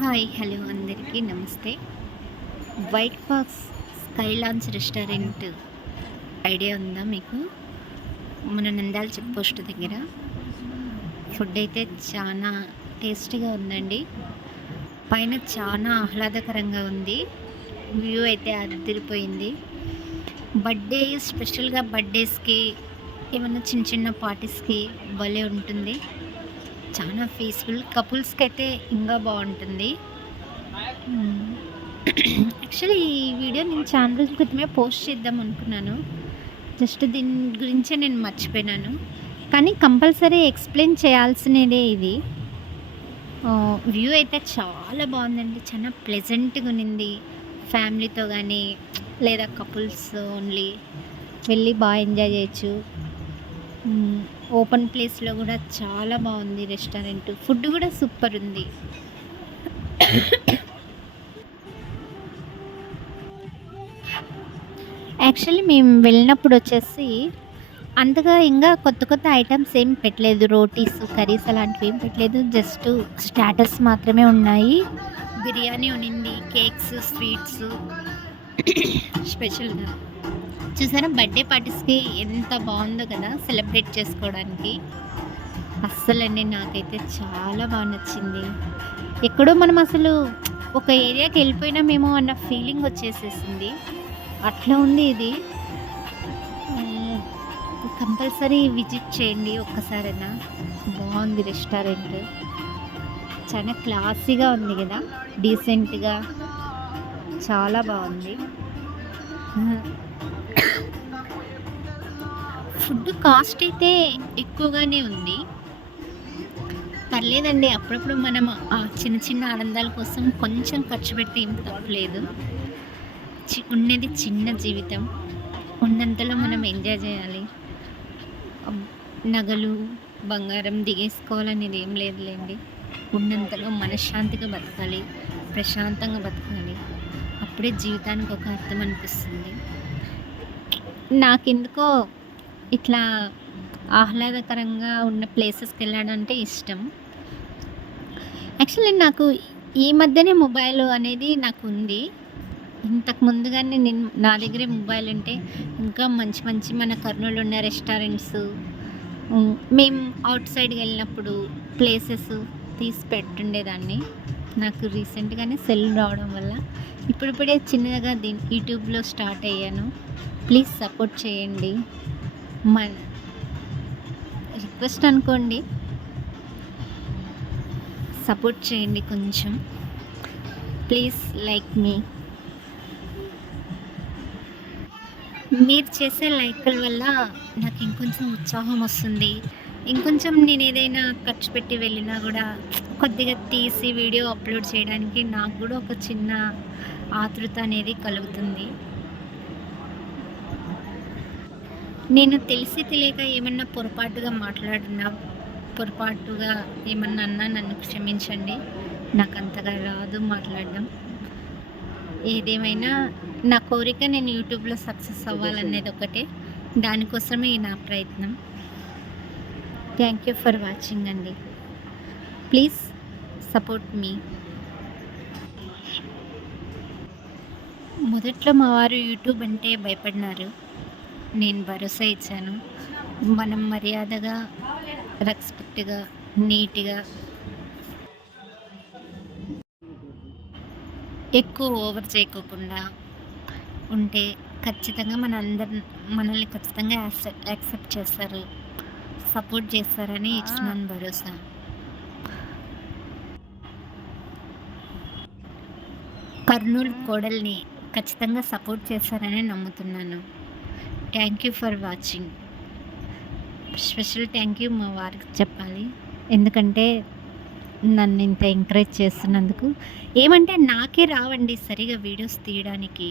Hi hello అందరికీ నమస్తే. White fox sky lounge restaurant idea ఉందా మీకు? మన నంద్యాల చెక్ పోస్ట్ దగ్గర ఫుడ్ అయితే చాలా టేస్టీగా ఉందండి. పైన చాలా ఆహ్లాదకరంగా ఉంది. వ్యూ అయితే అదిరిపోయింది. బర్త్డే స్పెషల్గా బర్త్డేస్కి ఏమన్నా చిన్న చిన్న పార్టీస్కి భలే ఉంటుంది. చాలా పీస్ఫుల్. కపుల్స్కి అయితే ఇంకా బాగుంటుంది. యాక్చువల్లీ ఈ వీడియో నేను చాలా రోజుల క్రితమే పోస్ట్ చేద్దాం అనుకున్నాను. జస్ట్ దీని గురించే నేను మర్చిపోయినాను. కానీ కంపల్సరీ ఎక్స్ప్లెయిన్ చేయాల్సినదే ఇది. వ్యూ అయితే చాలా బాగుందండి. చాలా ప్లెజెంట్గా ఉన్నింది. ఫ్యామిలీతో కానీ లేదా కపుల్స్ ఓన్లీ వెళ్ళి బాగా ఎంజాయ్ చేయొచ్చు. ఓపెన్ ప్లేస్లో కూడా చాలా బాగుంది రెస్టారెంట్. ఫుడ్ కూడా సూపర్ ఉంది. యాక్చువల్లీ మేము వెళ్ళినప్పుడు వచ్చేసి అంతగా ఇంకా కొత్త కొత్త ఐటమ్స్ ఏం పెట్టలేదు. రోటీస్ కర్రీస్ అలాంటివి ఏం పెట్టలేదు. జస్ట్ స్టార్టర్స్ మాత్రమే ఉన్నాయి. బిర్యానీ ఉన్నింది, కేక్స్, స్వీట్స్ స్పెషల్గా. చూసారా బర్త్డే పార్టీస్కి ఎంత బాగుందో కదా సెలబ్రేట్ చేసుకోవడానికి. అస్సలండి నాకైతే చాలా బాగా నచ్చింది. ఎక్కడో మనం అసలు ఒక ఏరియాకి వెళ్ళిపోయినామేమో అన్న ఫీలింగ్ వచ్చేసేసింది. అట్లా ఉంది ఇది. కంపల్సరీ విజిట్ చేయండి ఒక్కసారైనా. బాగుంది రెస్టారెంట్. చాలా క్లాసీగా ఉంది కదా, డీసెంట్గా చాలా బాగుంది. ఫుడ్ కాస్ట్ అయితే ఎక్కువగానే ఉంది. పర్లేదండి, అప్పుడప్పుడు మనం చిన్న చిన్న ఆనందాల కోసం కొంచెం ఖర్చు పెడితే ఏం తప్పలేదు. ఉన్నది చిన్న జీవితం, ఉన్నంతలో మనం ఎంజాయ్ చేయాలి. నగలు బంగారం దిగేసుకోవాలనేది ఏం లేదులేండి. ఉన్నంతలో మనశ్శాంతిగా బతకాలి, ప్రశాంతంగా బతకాలి. అప్పుడే జీవితానికి ఒక అర్థం అనిపిస్తుంది. నాకెందుకో ఇట్లా ఆహ్లాదకరంగా ఉన్న ప్లేసెస్కి వెళ్ళడం అంటే ఇష్టం. యాక్చువల్లీ నాకు ఈ మధ్యనే మొబైల్ అనేది నాకు ఉంది. ఇంతకు ముందుగానే నా దగ్గరే మొబైల్ ఉంటే ఇంకా మంచి మంచి మన కర్నూలు ఉన్న రెస్టారెంట్స్, మేము అవుట్ సైడ్కి వెళ్ళినప్పుడు ప్లేసెస్ తీసి పెట్టుండేదాన్ని. నాకు రీసెంట్గానే సెల్ రావడం వల్ల ఇప్పుడిప్పుడే చిన్నగా యూట్యూబ్లో స్టార్ట్ అయ్యాను. ప్లీజ్ సపోర్ట్ చేయండి. మన రిక్వెస్ట్ అనుకోండి, సపోర్ట్ చేయండి కొంచెం. ప్లీజ్ లైక్ మీ. మీరు చేసే లైక్ల వల్ల నాకు ఇంకొంచెం ఉత్సాహం వస్తుంది. ఇంకొంచెం నేను ఏదైనా ఖర్చు పెట్టి వెళ్ళినా కూడా కొద్దిగా తీసి వీడియో అప్లోడ్ చేయడానికి నాకు కూడా ఒక చిన్న ఆతృత అనేది కలుగుతుంది. నేను తెలిసి తెలియక ఏమన్నా పొరపాటుగా ఏమన్నా అన్నా నన్ను క్షమించండి. నాకు అంతగా రాదు మాట్లాడడం. ఏదేమైనా నా కోరిక నేను యూట్యూబ్లో సక్సెస్ అవ్వాలనేది ఒకటే. దానికోసమే నా ప్రయత్నం. థ్యాంక్ యూ ఫర్ వాచింగ్ అండి. ప్లీజ్ సపోర్ట్ మీ. మొదట్లో మా వారు యూట్యూబ్ అంటే భయపడినారు. నేను భరోసా ఇచ్చాను. మనం మర్యాదగా, రెస్పెక్ట్గా, నీట్గా, ఎక్కువ ఓవర్ చేయకోకుండా ఉంటే ఖచ్చితంగా మనల్ని ఖచ్చితంగా యాక్సెప్ట్ చేస్తారు, సపోర్ట్ చేస్తారని ఇచ్చినాను భరోసా. కర్నూలు కోడల్ని ఖచ్చితంగా సపోర్ట్ చేస్తారని నమ్ముతున్నాను. Thank you for watching. Special thank you మా వారికి చెప్పాలి, ఎందుకంటే నన్ను ఇంత ఎంకరేజ్ చేస్తున్నందుకు. ఏమంటే నాకే రావండి సరిగా వీడియోస్ తీయడానికి.